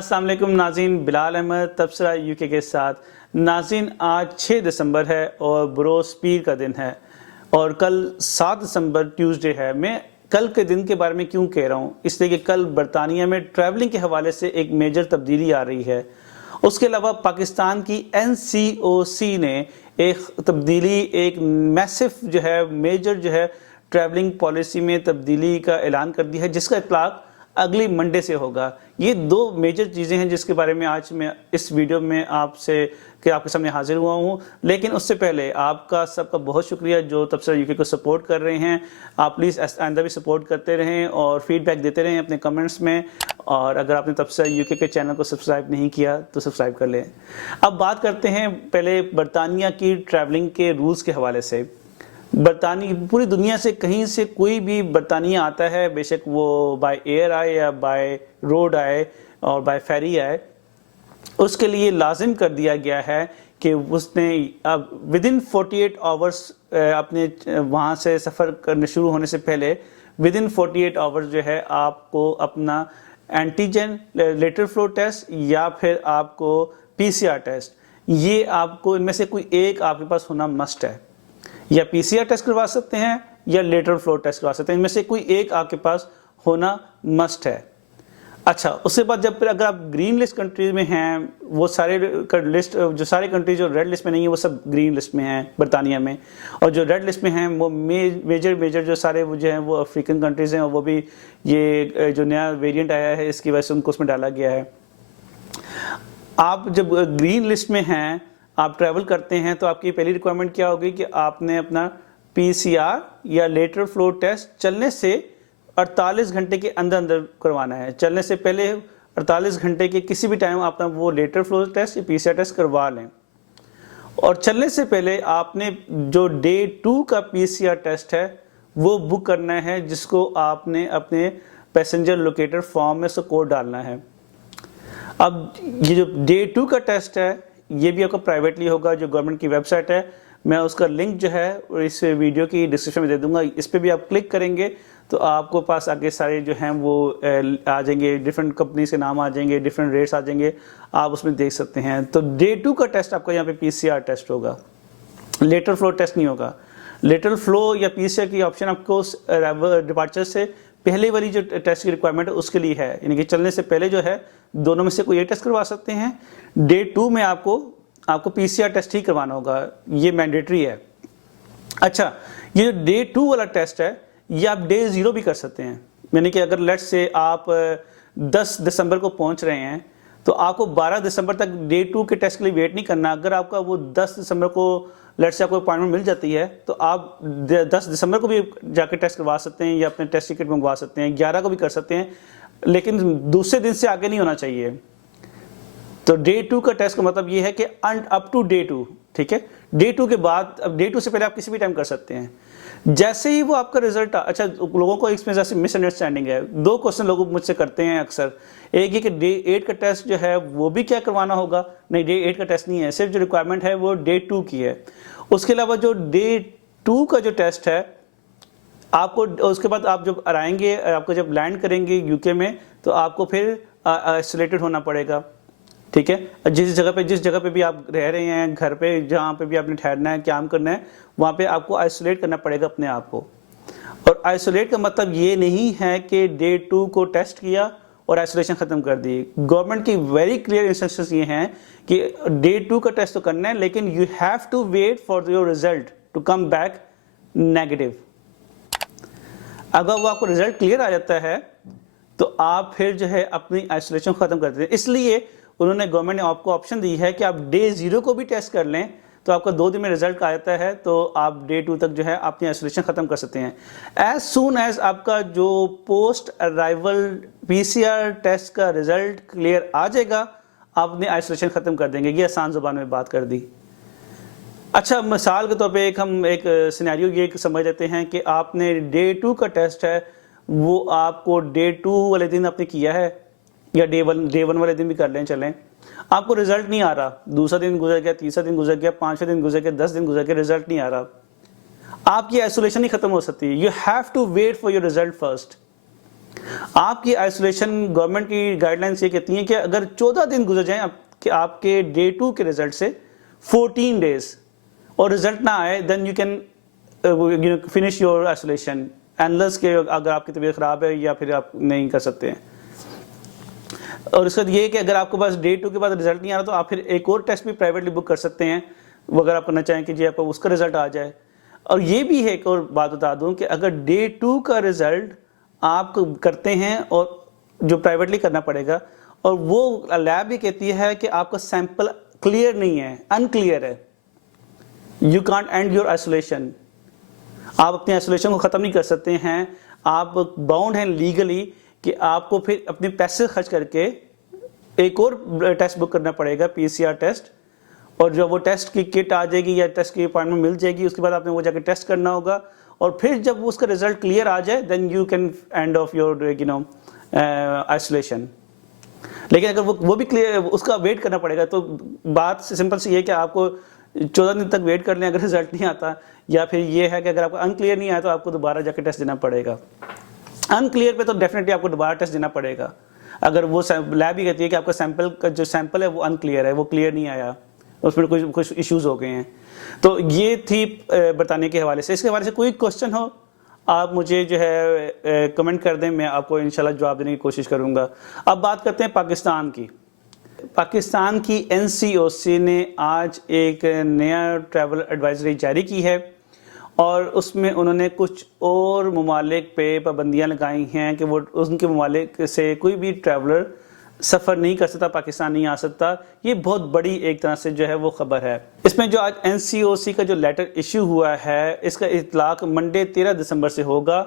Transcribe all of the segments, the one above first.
अस्सलाम वालेकुम नाज़रीन, बिलाल अहमद तबसरा यूके के साथ। नाज़रीन, आज 6 दिसंबर है और बरोज़ पीर का दिन है और कल 7 दिसंबर ट्यूसडे है। मैं कल के दिन के बारे में क्यों कह रहा हूँ, इसलिए कि कल बरतानिया में ट्रैवलिंग के हवाले से एक मेजर तब्दीली आ रही है। उसके अलावा पाकिस्तान की NCOC ने एक तब्दीली, एक मैसिव जो है मेजर जो है ट्रैवलिंग पॉलिसी में तब्दीली का ऐलान कर दिया है, जिसका इतलाक अगली मंडे से होगा। ये दो मेजर चीज़ें हैं जिसके बारे में आज मैं इस वीडियो में आपके सामने हाजिर हुआ हूँ। लेकिन उससे पहले आपका सबका बहुत शुक्रिया जो तबसरा यूके को सपोर्ट कर रहे हैं। आप प्लीज़ आइंदा भी सपोर्ट करते रहें और फीडबैक देते रहें अपने कमेंट्स में। और अगर आपने तबसरा यूके के चैनल को सब्सक्राइब नहीं किया तो सब्सक्राइब कर लें। अब बात करते हैं पहले बरतानिया की ट्रैवलिंग के रूल्स के हवाले से। बरतानिया पूरी दुनिया से कहीं से कोई भी बरतानिया आता है, बेशक वो बाय एयर आए या बाय रोड आए और बाय फेरी आए, उसके लिए लाजिम कर दिया गया है कि उसने अब विदिन 48 आवर्स अपने वहाँ से सफ़र करने शुरू होने से पहले विदिन 48 आवर्स जो है आपको अपना एंटीजन लेटरल फ्लो टेस्ट या फिर आपको PCR टेस्ट, ये आपको इनमें से कोई एक आपके पास होना मस्ट है। या PCR टेस्ट करवा सकते हैं या लेटरल फ्लो टेस्ट करवा सकते हैं, इनमें से कोई एक आपके पास होना मस्ट है। अच्छा, उसके बाद जब फिर अगर आप ग्रीन लिस्ट कंट्रीज में हैं, वो सारे लिस्ट जो सारे कंट्रीज जो रेड लिस्ट में नहीं है वो सब ग्रीन लिस्ट में हैं बरतानिया में, और जो रेड लिस्ट में हैं वो मेजर जो सारे वो जो हैं वो अफ्रीकन कंट्रीज हैं, और वो भी ये जो नया वेरिएंट आया है इसकी वजह से उनको उसमें डाला गया है। आप जब ग्रीन लिस्ट में हैं, आप ट्रैवल करते हैं, तो आपकी पहली रिक्वायरमेंट क्या होगी कि आपने अपना PCR या लेटरल फ्लो टेस्ट चलने से 48 घंटे के अंदर करवाना है। चलने से पहले 48 घंटे के किसी भी टाइम आप वो लेटरल फ्लो टेस्ट या PCR टेस्ट करवा लें। और चलने से पहले आपने जो डे 2 का PCR टेस्ट है वो बुक करना है, जिसको आपने अपने पैसेंजर लोकेटर फॉर्म में उसको कोड डालना है। अब ये जो डे 2 का टेस्ट है ये भी आपका प्राइवेटली होगा, जो गवर्नमेंट की वेबसाइट है, मैं उसका लिंक जो है इस वीडियो की डिस्क्रिप्शन में दे दूंगा। इस पर भी आप क्लिक करेंगे तो आपको पास आगे सारे जो हैं वो आ जाएंगे, डिफरेंट कंपनीज के नाम आ जाएंगे, डिफरेंट रेट्स आ जाएंगे, आप उसमें देख सकते हैं। तो डे 2 का टेस्ट आपका यहाँ पे PCR टेस्ट होगा, लेटरल फ्लो टेस्ट नहीं होगा। लेटरल फ्लो या PCR की ऑप्शन आपको डिपार्चर से पहले वाली जो टेस्ट की रिक्वायरमेंट है उसके लिए है, यानी कि चलने से पहले जो है दोनों में से कोई एक टेस्ट करवा सकते हैं। डे 2 में आपको PCR टेस्ट ही करवाना होगा, ये मैंडेटरी है। अच्छा, ये जो डे 2 वाला टेस्ट है ये आप डे 0 भी कर सकते हैं, यानी कि अगर लेट्स से आप 10 दिसंबर को पहुंच रहे हैं तो आपको 12 दिसंबर तक डे 2 के टेस्ट के लिए वेट नहीं करना। अगर आपका वो 10 दिसंबर को लेट्स से आपको अपॉइंटमेंट मिल जाती है तो आप 10 दिसंबर को भी जाकर टेस्ट करवा सकते हैं या अपने टेस्ट टिकट मंगवा सकते हैं, 11 को भी कर सकते हैं, लेकिन दूसरे दिन से आगे नहीं होना चाहिए। तो डे 2 का टेस्ट का मतलब ये है कि अप टू डे 2, ठीक है। डे 2 के बाद, अब डे 2 से पहले आप किसी भी टाइम कर सकते हैं। जैसे ही वो आपका रिजल्ट अच्छा, लोगों को इसमें जैसे मिसअंडरस्टैंडिंग है, 2 क्वेश्चन लोग मुझसे करते हैं अक्सर। एक ये कि डे 8 का टेस्ट जो है वो भी क्या करवाना होगा, नहीं डे 8 का टेस्ट नहीं है, सिर्फ जो रिक्वायरमेंट है वो डे 2 की है। उसके अलावा जो डे 2 का जो टेस्ट है आपको, उसके बाद आप जब आएंगे, आपको जब लैंड करेंगे यूके में, तो आपको फिर आइसोलेटेड होना पड़ेगा, ठीक है। जिस जगह पे भी आप रह रहे हैं, घर पे जहाँ पे भी आपने ठहरना है, काम करना है, वहाँ पे आपको आइसोलेट करना पड़ेगा अपने आप को। और आइसोलेट का मतलब ये नहीं है कि डे 2 को टेस्ट किया और आइसोलेशन ख़त्म कर दी। गवर्नमेंट की वेरी क्लियर इंस्ट्रक्शंस ये हैं कि डे 2 का टेस्ट तो करना है, लेकिन you have to wait for your result to come back negative. अगर वो आपको रिजल्ट क्लियर आ जाता है तो आप फिर जो है अपनी आइसोलेशन ख़त्म कर देते हैं। इसलिए उन्होंने, गवर्नमेंट ने आपको ऑप्शन दी है कि आप डे 0 को भी टेस्ट कर लें, तो आपका 2 दिन में रिजल्ट आ जाता है, तो आप डे 2 तक जो है अपनी आइसोलेशन ख़त्म कर सकते हैं। एज सून एज आपका जो पोस्ट अराइवल PCR टेस्ट का रिजल्ट क्लियर आ जाएगा, आप अपनी आइसोलेशन ख़त्म कर देंगे। ये आसान ज़ुबान में बात कर दी। अच्छा, मिसाल के तौर पे हम एक सिनेरियो ये समझ लेते हैं कि आपने डे 2 का टेस्ट है वो आपको डे 2 वाले दिन आपने किया है, या डे 1 वाले दिन भी कर लें, चलें, आपको रिजल्ट नहीं आ रहा, दूसरा दिन गुजर गया, तीसरा दिन गुजर गया, 5वें दिन गुजर गया, 10 दिन गुजर गया, रिजल्ट नहीं आ रहा, आपकी आइसोलेशन ही खत्म हो सकती है। You have to wait for your result first. آپ کی آئسولیشن گورنمنٹ کی گائیڈ لائنس یہ کہتی ہیں کہ اگر 14 دن گزر جائیں کہ آپ کے ڈے 2 کے رزلٹ سے 14 ڈیز اور رزلٹ نہ آئے then you can finish your isolation unless کہ اگر آپ کی طبیعت خراب ہے یا پھر آپ نہیں کر سکتے ہیں. اور اس کا یہ کہ اگر آپ کے پاس ڈے 2 کے بعد رزلٹ نہیں آ رہا تو آپ پھر ایک اور ٹیسٹ بھی پرائیویٹلی بک کر سکتے ہیں وہ اگر آپ کرنا چاہیں کہ جی آپ کو اس کا رزلٹ آ جائے. اور یہ بھی ہے ایک اور بات بتا دوں کہ اگر ڈے 2 کا رزلٹ آپ کرتے ہیں اور جو پرائیویٹلی کرنا پڑے گا اور وہ لیب بھی کہتی ہے کہ آپ کا سیمپل کلیئر نہیں ہے, انکلیئر ہے, you can't and your isolation, آپ اپنی آئسولیشن کو ختم نہیں کر سکتے ہیں, آپ باؤنڈ ہیں لیگلی کہ آپ کو پھر اپنے پیسے خرچ کر کے ایک اور ٹیسٹ بک کرنا پڑے گا, PCR ٹیسٹ, اور جو وہ ٹیسٹ کی کٹ آ جائے گی یا ٹیسٹ کی اپائنٹمنٹ مل جائے گی, اس کے بعد آپ نے وہ جا کے ٹیسٹ کرنا ہوگا, اور پھر جب اس کا رزلٹ کلیئر آ جائے then you can end of your isolation. لیکن اگر وہ بھی کلیئر اس کا ویٹ کرنا پڑے گا تو بات سمپل سی ہے کہ آپ کو 14 دن تک ویٹ کر لیں اگر رزلٹ نہیں آتا, یا پھر یہ ہے کہ اگر آپ کو انکلیئر نہیں آیا تو آپ کو دوبارہ جا کے ٹیسٹ دینا پڑے گا. انکلیئر پہ تو ڈیفینیٹلی آپ کو دوبارہ ٹیسٹ دینا پڑے گا اگر وہ لیب ہی کہتی ہے کہ آپ کا سیمپل کا جو سیمپل ہے وہ انکلیئر ہے, وہ کلیئر نہیں آیا, اس میں کچھ ایشوز ہو گئے ہیں. تو یہ تھی برطانیہ کے حوالے سے. اس کے حوالے سے کوئی کوشچن ہو آپ مجھے جو ہے کمنٹ کر دیں, میں آپ کو انشاءاللہ جواب دینے کی کوشش کروں گا. اب بات کرتے ہیں پاکستان کی. پاکستان کی NCOC نے آج ایک نیا ٹریول ایڈوائزری جاری کی ہے اور اس میں انہوں نے کچھ اور ممالک پہ پابندیاں لگائی ہیں کہ وہ ان کے ممالک سے کوئی بھی ٹریولر سفر نہیں کر سکتا, پاکستان نہیں آ سکتا. یہ بہت بڑی ایک طرح سے جو ہے وہ خبر ہے. اس میں جو آج NCOC کا جو لیٹر ایشو ہوا ہے اس کا اطلاق منڈے 13 دسمبر سے ہوگا.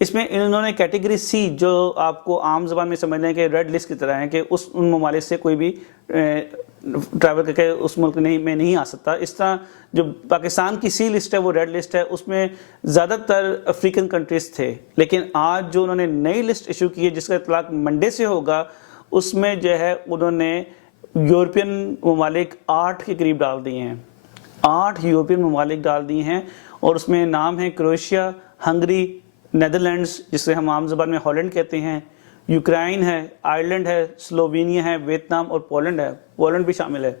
اس میں انہوں نے کیٹیگری C جو آپ کو عام زبان میں سمجھنا ہے کہ ریڈ لسٹ کی طرح ہے کہ ان ممالک سے کوئی بھی ٹریول کر کے اس ملک میں نہیں آ سکتا. اس طرح جو پاکستان کی C لسٹ ہے وہ ریڈ لسٹ ہے, اس میں زیادہ تر افریقن کنٹریز تھے. لیکن آج جو انہوں نے نئی لسٹ ایشو کی ہے جس کا اطلاق منڈے سے ہوگا, اس میں جو ہے انہوں نے یورپین ممالک 8 کے قریب ڈال دیے ہیں. 8 یورپین ممالک ڈال دیے ہیں اور اس میں نام ہے کروشیا, ہنگری, نیدرلینڈز جسے ہم عام زبان میں ہالینڈ کہتے ہیں, یوکرائن ہے, آئرلینڈ ہے, سلووینیا ہے, ویتنام اور پولینڈ ہے. پولینڈ بھی شامل ہے.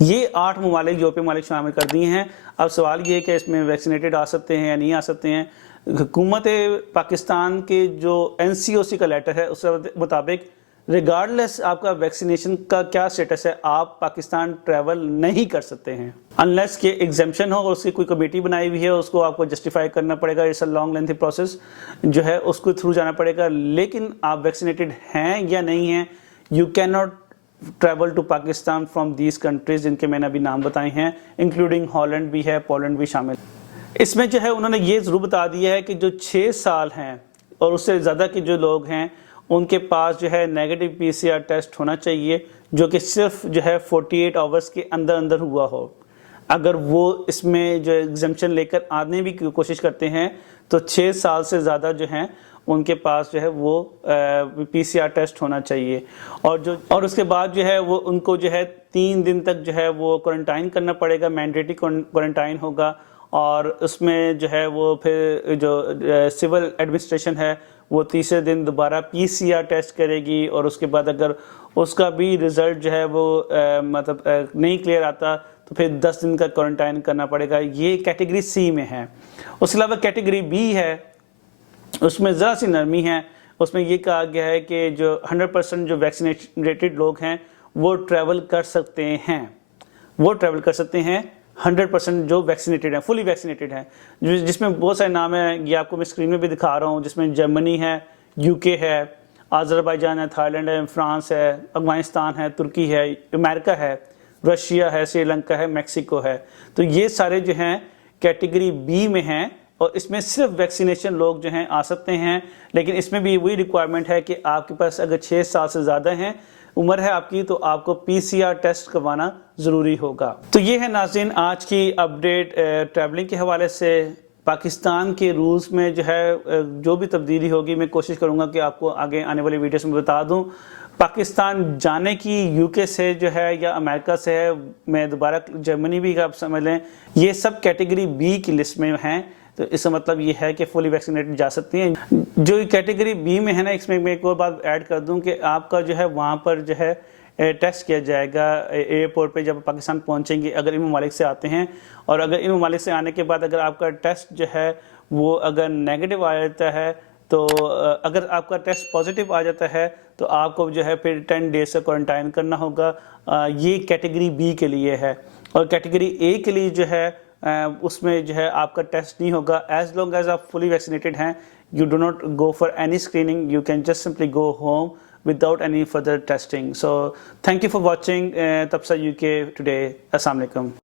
یہ 8 ممالک یورپین ممالک شامل کر دیے ہیں. اب سوال یہ ہے کہ اس میں ویکسینیٹڈ آ سکتے ہیں یا نہیں آ سکتے ہیں. حکومت پاکستان کے جو NCOC کا لیٹر ہے اس کے مطابق ریگارڈلیس آپ کا ویکسینیشن کا کیا سٹیٹس ہے, آپ پاکستان ٹریول نہیں کر سکتے ہیں انلیس کہ ایگزمپشن ہو اور اس کی کوئی کمیٹی بنائی ہوئی ہے, اس کو آپ کو جسٹیفائی کرنا پڑے گا. It's a long lengthy process جو ہے اس کو تھرو جانا پڑے گا. لیکن آپ ویکسینیٹڈ ہیں یا نہیں ہیں, you can not travel to Pakistan from these countries جن کے میں نے ابھی نام بتائے ہیں, انکلوڈنگ ہالینڈ بھی ہے, پولینڈ بھی شامل. اس میں جو ہے انہوں نے یہ ضرور بتا دیا ہے کہ جو 6 سال ہیں اور اس سے زیادہ کے جو لوگ ہیں ان کے پاس جو ہے نیگیٹو PCR ٹیسٹ ہونا چاہیے جو کہ صرف جو ہے 48 آورز کے اندر ہوا ہو. اگر وہ اس میں جو ایگزمپشن لے کر آنے بھی کوشش کرتے ہیں تو 6 سال سے زیادہ جو ہیں ان کے پاس جو ہے وہ PCR ٹیسٹ ہونا چاہیے. اور اس کے بعد جو ہے وہ ان کو جو ہے 3 دن تک جو ہے وہ کوارنٹائن کرنا پڑے گا, مینڈیٹری کوارنٹائن ہوگا. اور اس میں جو ہے وہ پھر جو سول ایڈمنسٹریشن ہے وہ تیسرے دن دوبارہ PCR ٹیسٹ کرے گی, اور اس کے بعد اگر اس کا بھی رزلٹ جو ہے وہ مطلب نہیں کلیئر آتا تو پھر 10 دن کا کوارنٹائن کرنا پڑے گا. یہ کیٹیگری C میں ہے. اس کے علاوہ کیٹیگری B ہے, اس میں ذرا سی نرمی ہے. اس میں یہ کہا گیا ہے کہ جو 100% جو ویکسینیٹڈ لوگ ہیں وہ ٹریول کر سکتے ہیں, 100% جو ویکسینیٹڈ ہیں, فلی ویکسینیٹڈ ہیں, جس میں بہت سارے نام ہیں. یہ آپ کو میں اسکرین میں بھی دکھا رہا ہوں, جس میں جرمنی ہے, UK ہے, آذربائیجان ہے, تھائی لینڈ ہے, فرانس ہے, افغانستان ہے, ترکی ہے, امریکہ ہے, رشیا ہے, سری لنکا ہے, میکسیکو ہے. تو یہ سارے جو ہیں کیٹیگری B میں ہیں اور اس میں صرف ویکسینیشن لوگ جو ہیں آ سکتے ہیں. لیکن اس میں بھی وہی ریکوائرمنٹ ہے کہ آپ کے پاس اگر 6 سال سے زیادہ ہیں عمر ہے آپ کی تو آپ کو PCR ٹیسٹ کروانا ضروری ہوگا. تو یہ ہے ناظرین آج کی اپڈیٹ ٹریولنگ کے حوالے سے. پاکستان کے رولز میں جو ہے جو بھی تبدیلی ہوگی میں کوشش کروں گا کہ آپ کو آگے آنے والی ویڈیوز میں بتا دوں. پاکستان جانے کی UK سے جو ہے یا امریکہ سے ہے, میں دوبارہ جرمنی بھی آپ سمجھ لیں, یہ سب کیٹیگری B کی لسٹ میں ہیں. तो इसका मतलब ये है कि फुली वैक्सीनेटेड जा सकती हैं। जो कैटेगरी बी में है ना, इसमें मैं एक और बात ऐड कर दूं कि आपका जो है वहाँ पर जो है टेस्ट किया जाएगा एयरपोर्ट पे जब पाकिस्तान पहुंचेंगे, अगर इन ममालिक से आते हैं, और अगर इन ममालिक से आने के बाद अगर आपका टेस्ट जो है वो अगर नेगेटिव आ जाता है, तो अगर आपका टेस्ट पॉजिटिव आ जाता है तो आपको जो है फिर 10 डेज से क्वारंटाइन करना होगा। ये कैटेगरी बी के लिए है। और कैटेगरी ए के लिए जो है उसमें जो है आपका टेस्ट नहीं होगा एज लॉन्ग एज आप फुली वैक्सीनेटेड हैं। You do not go for any screening, you can just simply go home without any further testing. So thank you for watching Tabsa UK today. Assalamu alaikum.